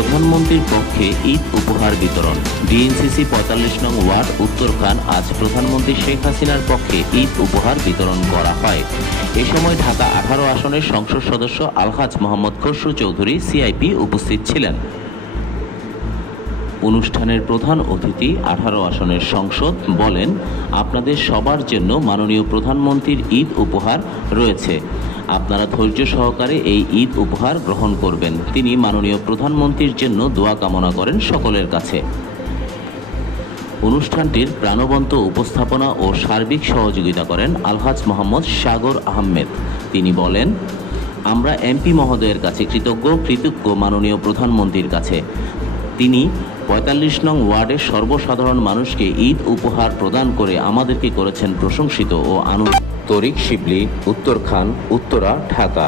প্রধানমন্ত্রীর পক্ষে ঈদ উপহার বিতরণ। ডিএনসিসি পঁয়তাল্লিশ নং ওয়ার্ড উত্তরখান আজ প্রধানমন্ত্রী শেখ হাসিনার পক্ষে ঈদ উপহার বিতরণ করা হয়। এ সময় ঢাকা আঠারো আসনের সংসদ সদস্য আলহাজ মোহাম্মদ খসরু চৌধুরী সিআইপি উপস্থিত ছিলেন। অনুষ্ঠানের প্রধান অতিথি আঠারো আসনের সংসদ বলেন, আপনাদের সবার জন্য মাননীয় প্রধানমন্ত্রীর ঈদ উপহার রয়েছে। আপনারা ধৈর্য সহকারে এই ঈদ উপহার গ্রহণ করবেন। তিনি মাননীয় প্রধানমন্ত্রীর জন্য দোয়া কামনা করেন সকলের কাছে। অনুষ্ঠানটির প্রাণবন্ত উপস্থাপনা ও সার্বিক সহযোগিতা করেন আলহাজ মোহাম্মদ সাগর আহমেদ। তিনি বলেন, আমরা এমপি মহোদয়ের কাছে কৃতজ্ঞ কৃতজ্ঞ মাননীয় প্রধানমন্ত্রীর কাছে। তিনি পঁয়তাল্লিশ নং ওয়ার্ডের সর্বসাধারণ মানুষকে ঈদ উপহার প্রদান করে আমাদেরকে করেছেন প্রশংসিত ও আনন্দ তরিক শিবলি উত্তরখান উত্তরা, ঢাকা।